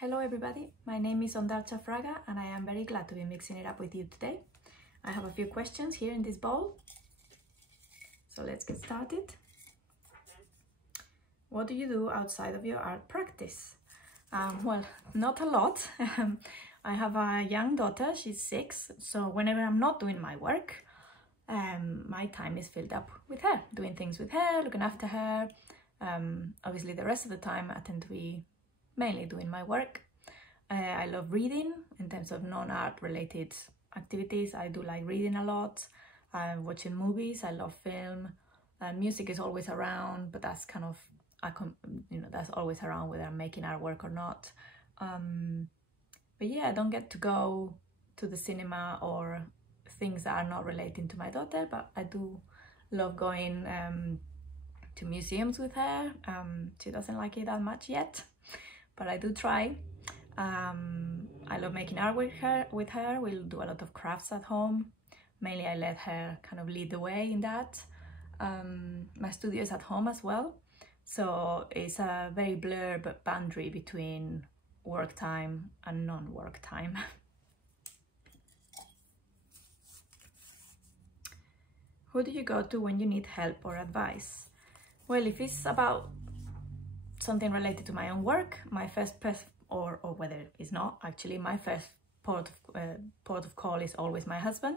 Hello everybody, my name is Hondartza Fraga and I am very glad to be mixing it up with you today. I have a few questions here in this bowl, so let's get started. What do you do outside of your art practice? Well, not a lot. I have a young daughter, she's 6, so whenever I'm not doing my work, my time is filled up with her, doing things with her, looking after her. Obviously the rest of the time I tend to be mainly doing my work. I love reading in terms of non-art related activities. I do like reading a lot. Watching movies, I love film. Music is always around, but that's kind of, that's always around whether I'm making artwork or not. But yeah, I don't get to go to the cinema or things that are not relating to my daughter, but I do love going to museums with her. She doesn't like it that much yet, but I do try. I love making art with her. We'll do a lot of crafts at home. Mainly I let her kind of lead the way in that. My studio is at home as well, so it's a very blurred boundary between work time and non-work time. Who do you go to when you need help or advice? Well, if it's about something related to my own work, my first or whether it's not, actually, my first port of call is always my husband.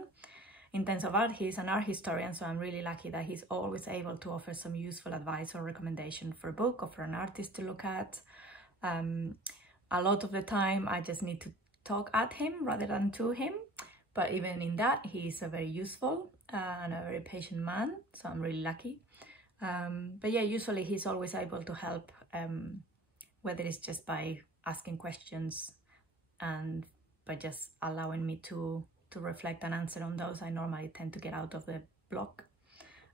In terms of art, he's an art historian, so I'm really lucky that he's always able to offer some useful advice or recommendation for a book or for an artist to look at. A lot of the time, I just need to talk at him rather than to him. But even in that, he's a very useful and a very patient man, so I'm really lucky. But yeah, usually he's always able to help, whether it's just by asking questions and by just allowing me to reflect and answer on those. I normally tend to get out of the block.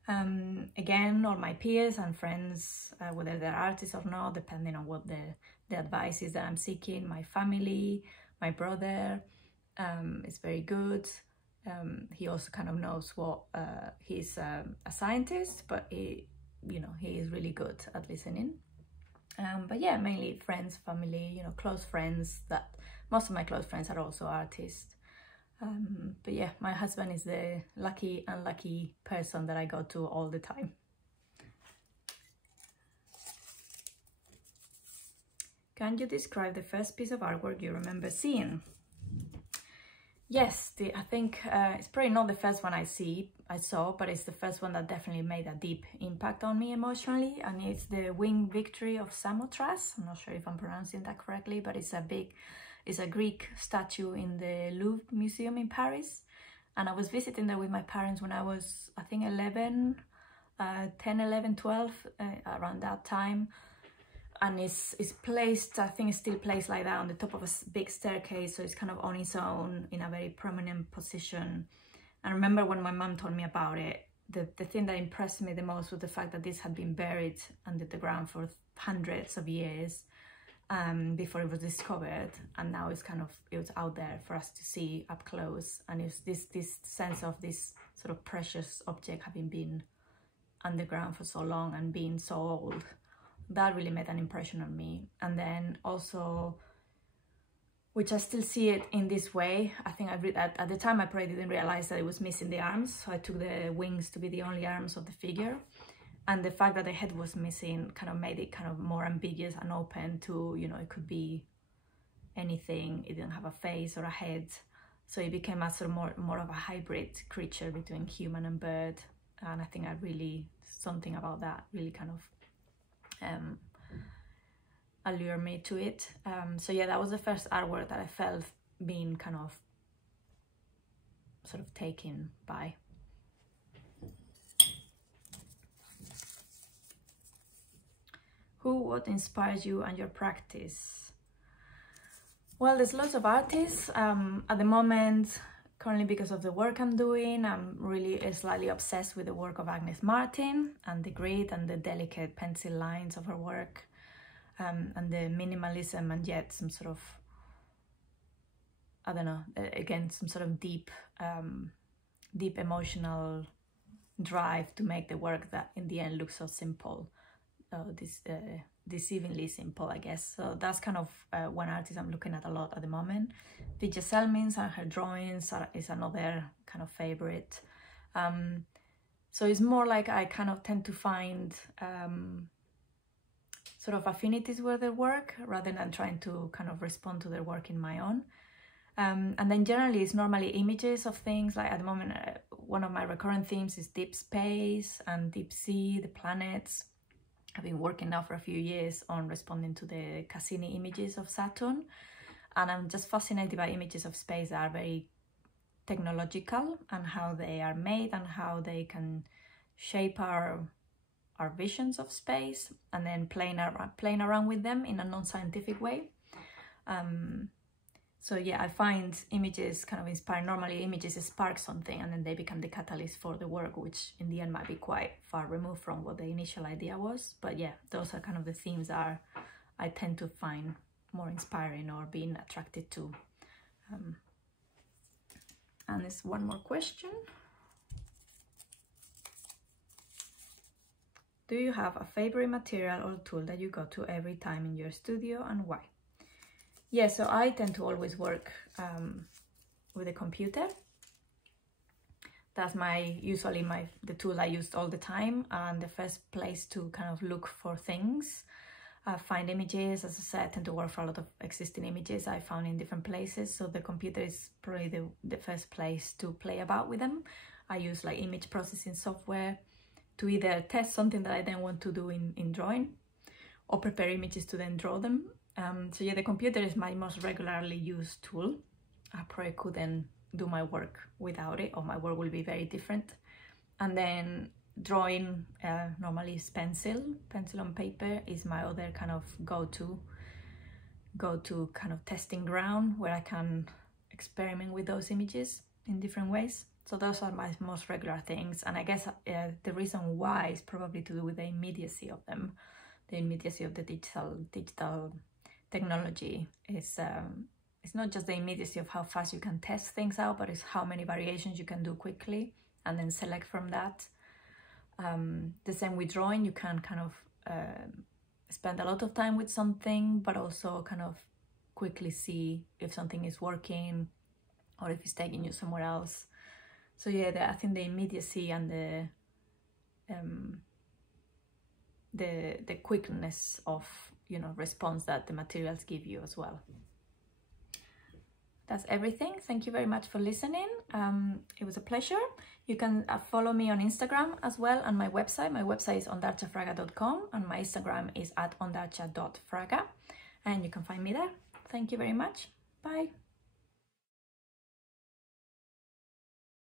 Again, all my peers and friends, whether they're artists or not, depending on what the advice is that I'm seeking. My family, my brother is very good. He also kind of knows what, he's a scientist, but he is really good at listening. But yeah, mainly friends, family, close friends. That most of my close friends are also artists. But yeah, my husband is the lucky, unlucky person that I go to all the time. Can you describe the first piece of artwork you remember seeing? Yes, I think it's probably not the first one I saw, but it's the first one that definitely made a deep impact on me emotionally, and it's the Winged Victory of Samothrace. I'm not sure if I'm pronouncing that correctly, but it's a Greek statue in the Louvre Museum in Paris, and I was visiting there with my parents when I was, I think, 10, 11, 12, around that time. And it's placed, I think it's still placed like that on the top of a big staircase, so it's kind of on its own in a very prominent position. And I remember when my mum told me about it, the thing that impressed me the most was the fact that this had been buried under the ground for hundreds of years before it was discovered, and now it was out there for us to see up close. And it's this sense of this sort of precious object having been underground for so long and being so old. That really made an impression on me. And then also, which I still see it in this way, I think I read that at the time I probably didn't realize that it was missing the arms, so I took the wings to be the only arms of the figure, and the fact that the head was missing kind of made it kind of more ambiguous and open to, it could be anything. It didn't have a face or a head, so it became a sort of more of a hybrid creature between human and bird. And I think something about that really kind of allure me to it. So yeah, that was the first artwork that I felt being kind of sort of taken by. What inspires you and your practice? Well, there's lots of artists. At the moment, currently, because of the work I'm doing, I'm really slightly obsessed with the work of Agnes Martin and the grit and the delicate pencil lines of her work, and the minimalism and yet some sort of, I don't know, again, some sort of deep emotional drive to make the work that in the end looks so simple. This deceivingly simple, I guess. So that's kind of one artist I'm looking at a lot at the moment. Vijay Selmins and her drawings is another kind of favorite. So it's more like I kind of tend to find sort of affinities with their work rather than trying to kind of respond to their work in my own. And then generally it's normally images of things. Like at the moment, one of my recurrent themes is deep space and deep sea, the planets. I've been working now for a few years on responding to the Cassini images of Saturn. And I'm just fascinated by images of space that are very technological and how they are made and how they can shape our visions of space, and then playing around with them in a non-scientific way. So yeah, I find images kind of inspire. Normally images spark something and then they become the catalyst for the work, which in the end might be quite far removed from what the initial idea was. But yeah, those are kind of the themes that I tend to find more inspiring or being attracted to. And there's one more question. Do you have a favorite material or tool that you go to every time in your studio, and why? Yeah, so I tend to always work with a computer. That's usually the tool I use all the time, and the first place to kind of look for things. Find images. As I said, I tend to work for a lot of existing images I found in different places, so the computer is probably the first place to play about with them. I use like image processing software to either test something that I then want to do in drawing, or prepare images to then draw them. So yeah, the computer is my most regularly used tool. I probably couldn't do my work without it, or my work will be very different. And then drawing, normally is pencil on paper is my other kind of go-to kind of testing ground, where I can experiment with those images in different ways. So those are my most regular things, and I guess the reason why is probably to do with the immediacy of them. The immediacy of the digital technology is it's not just the immediacy of how fast you can test things out, but it's how many variations you can do quickly and then select from that. The same with drawing. You can kind of spend a lot of time with something, but also kind of quickly see if something is working or if it's taking you somewhere else. So yeah, I think the immediacy and the quickness of, you know, response that the materials give you as well. That's everything. Thank you very much for listening. It was a pleasure. You can follow me on Instagram as well, and my website. My website is hondartzafraga.com, and my Instagram is @hondartza.fraga, and you can find me there. Thank you very much. Bye.